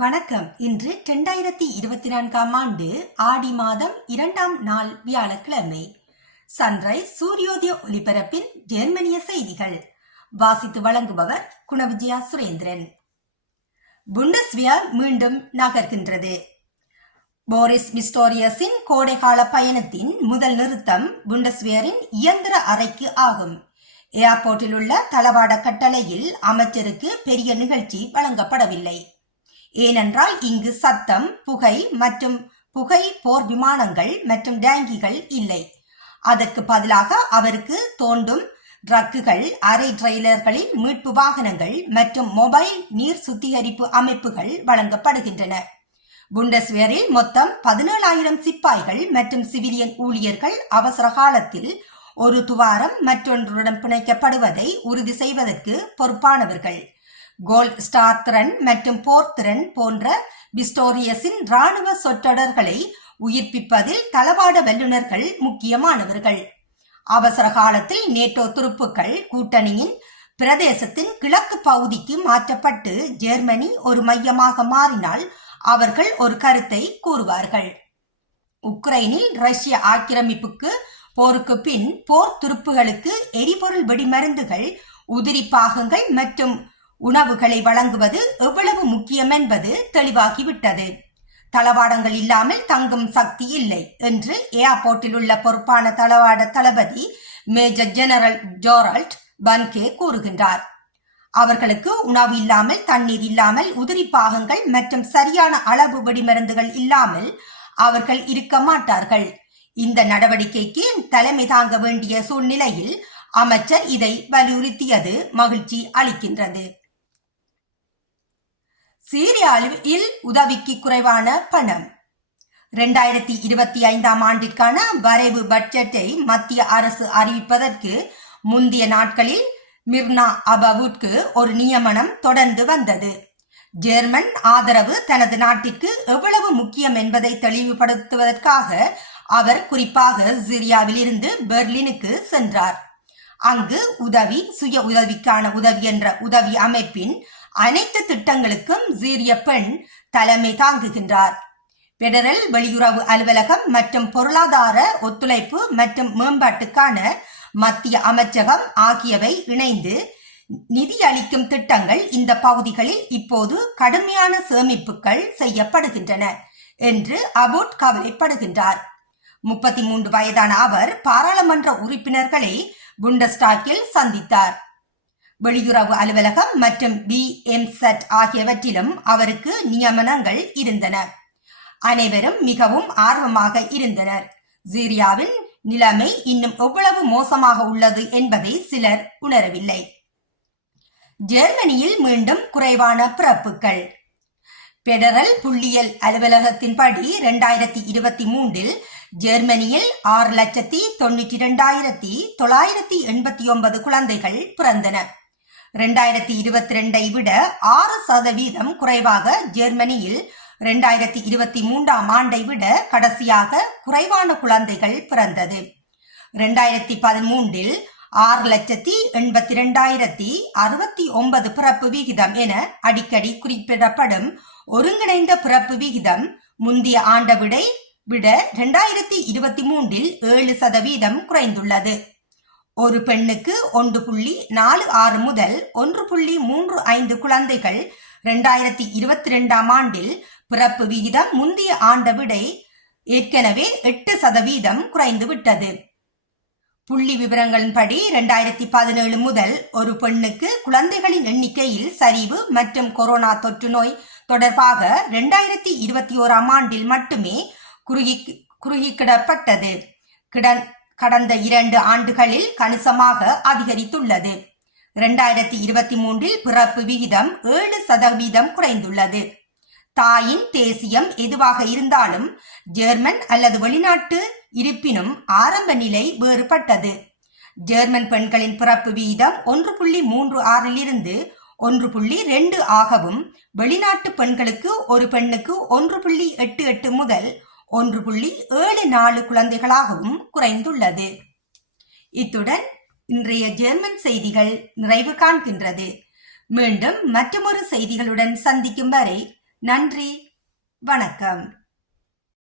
வணக்கம். இன்று 2024ஆம் ஆண்டு ஆடி மாதம் 2ஆம் நாள் வியாழக்கிழமை. சன்ரைஸ் சூரியோதய ஒலிபரப்பின் ஜெர்மனிய செய்திகள் வாசித்து வழங்குபவர் குணவிஜயா சுரேந்திரன். புண்டஸ்வியர் மீண்டும் நகர்கின்றது. போரிஸ் பிஸ்டோரியஸின் கோடைகால பயணத்தின் முதல் நிறுத்தம் புண்டஸ்வியரின் இயந்திர அறைக்கு ஆகும். ஏர்போர்ட்டில் உள்ள தளவாட கட்டளையில் அமைச்சருக்கு பெரிய நிகழ்ச்சி வழங்கப்படவில்லை. ஏனென்றால் இங்கு சத்தம், புகை மற்றும் புகை போர் விமானங்கள் மற்றும் டேங்கிகள் இல்லை. அதற்கு பதிலாக அவருக்கு தோண்டும் ட்ரக்குகள், அரை ட்ரெய்லர்களில் மீட்பு வாகனங்கள் மற்றும் மொபைல் நீர் சுத்திகரிப்பு அமைப்புகள் வழங்கப்படுகின்றன. புண்டஸ்வேரில் மொத்தம் 17,000 சிப்பாய்கள் மற்றும் சிவிலியன் ஊழியர்கள் அவசர காலத்தில் ஒரு துவாரம் மற்றொன்றுடன் பிணைக்கப்படுவதை உறுதி செய்வதற்கு பொறுப்பானவர்கள். கோல்ட் ஸ்டார் திறன் மற்றும் போர் திறன் போன்ற பிஸ்டோரியஸின் இராணுவ சொற்றொடர்களை உயிர்ப்பிப்பதில் தளவாட வல்லுநர்கள் முக்கியமானவர்கள். அவசர காலத்தில் நேட்டோ துருப்புக்கள் கூட்டணியின் பிரதேசத்தின் கிழக்கு பகுதிக்கு மாற்றப்பட்டு ஜெர்மனி ஒரு மையமாக மாறினால் அவர்கள் ஒரு கருத்தை கூறுவார்கள். உக்ரைனில் ரஷ்ய ஆக்கிரமிப்புக்கு போருக்கு பின் போர் துருப்புகளுக்கு எரிபொருள் வெடிமருந்துகள், உதிரி பாகங்கள் மற்றும் உணவுகளை வழங்குவது எவ்வளவு முக்கியம் என்பது தெளிவாகிவிட்டது. தளவாடங்கள் இல்லாமல் தங்கும் சக்தி இல்லை என்று ஏர்போர்ட்டில் உள்ள பொறுப்பான தளவாட தளபதி மேஜர் ஜெனரல் ஜோரல்ட் பன்கே கூறுகின்றார். அவர்களுக்கு உணவு இல்லாமல், தண்ணீர் இல்லாமல், உதிரி பாகங்கள் மற்றும் சரியான அளவு வெடிமருந்துகள் இல்லாமல் அவர்கள் இருக்க மாட்டார்கள். இந்த நடவடிக்கைக்கு தலைமை தாங்க வேண்டிய சூழ்நிலையில் அமைச்சர் இதை வலியுறுத்தியது மகிழ்ச்சி அளிக்கின்றது. சீரியாவில் உதவிக்கு குறைவான பணம். 2025ஆம் ஆண்டிற்கான வரைவு பட்ஜெட்டை மத்திய அரசு அறிவிப்பதற்கு முந்தைய நாட்களில் மிர்னா அபவுட்க்கு ஒரு நியமனம் தொடர்ந்து வந்தது. ஜெர்மன் ஆதரவு தனது நாட்டிற்கு எவ்வளவு முக்கியம் என்பதை தெளிவுபடுத்துவதற்காக அவர் குறிப்பாக சிரியாவில் இருந்து பெர்லினுக்கு சென்றார். அங்கு உதவி, சுய உதவிக்கான உதவி என்ற உதவி அமைப்பின் அனைத்து திட்டங்களுக்கும் சீரிய பெண் தலைமை தாங்குகின்றார். பெடரல் வெளியுறவு அலுவலகம் மற்றும் பொருளாதார ஒத்துழைப்பு மற்றும் மேம்பாட்டுக்கான மத்திய அமைச்சகம் ஆகியவை இணைந்து நிதி அளிக்கும் திட்டங்கள் இந்த பகுதிகளில் இப்போது கடுமையான சேமிப்புகள் செய்யப்படுகின்றன என்று அபுட் கவலைப்படுகின்றார். 33 வயதான அவர் பாராளுமன்ற உறுப்பினர்களை புண்டஸ்டாக்கில் சந்தித்தார். வெளியுறவு அலுவலகம் மற்றும் BMZ ஆகியவற்றிலும் அவருக்கு நியமனங்கள் இருந்தன. அனைவரும் மிகவும் ஆர்வமாக இருந்தனர். சிரியாவின் நிலைமை இன்னும் எவ்வளவு மோசமாக உள்ளது என்பதை சிலர் உணரவில்லை. ஜெர்மனியில் மீண்டும் குறைவான பிறப்புகள். பெடரல் புள்ளியியல் அலுவலகத்தின்படி 2023இல் ஜெர்மனியில் 6,92,989 குழந்தைகள் பிறந்தன. 2022ஐ விட 6% குறைவாக ஜெர்மனியில் 2023ஆம் ஆண்டை விட கடைசியாக குறைவான குழந்தைகள் பிறந்தது. 2013இல் 6,82,069 பிறப்பு விகிதம் என அடிக்கடி குறிப்பிடப்படும் ஒருங்கிணைந்த பிறப்பு விகிதம் முந்தைய ஆண்டை விட 2023இல் 7% குறைந்துள்ளது. ஒரு பெண்ணுக்கு 1.46 முதல் 1.35 குழந்தைகள் 2022ஆம் ஆண்டில் பிறப்பு விகிதம் முந்தைய ஆண்டை விட ஏற்கனவே 8% குறைந்துவிட்டது. புள்ளி விவரங்களின்படி 2017 முதல் ஒரு பெண்ணுக்கு குழந்தைகளின் எண்ணிக்கையில் சரிவு மற்றும் கொரோனா தொற்று நோய் தொடர்பாக 2021ஆம் ஆண்டில் மட்டுமே குறுகிக்கிடப்பட்டது. கடந்த 2 ஆண்டுகளில் கணிசமாக அதிகரித்துள்ளது. 2023இல் பிறப்பு விகிதம் 7% குறைந்துள்ளது. தாயின் தேசியம் எதுவாக இருந்தாலும் ஜெர்மன் அல்லது வெளிநாட்டு இருப்பினும் ஆரம்ப நிலை வேறுபட்டது. ஜெர்மன் பெண்களின் பிறப்பு விகிதம் 1.36இலிருந்து 1.2 ஆகவும், வெளிநாட்டு பெண்களுக்கு ஒரு பெண்ணுக்கு 1.88 முதல் 1.74 குழந்தைகளாகவும் குறைந்துள்ளது. இத்துடன் இன்றைய ஜெர்மன் செய்திகள் நிறைவு காண்கின்றது. மீண்டும் மற்றொரு செய்திகளுடன் சந்திக்கும் வரை நன்றி, வணக்கம்.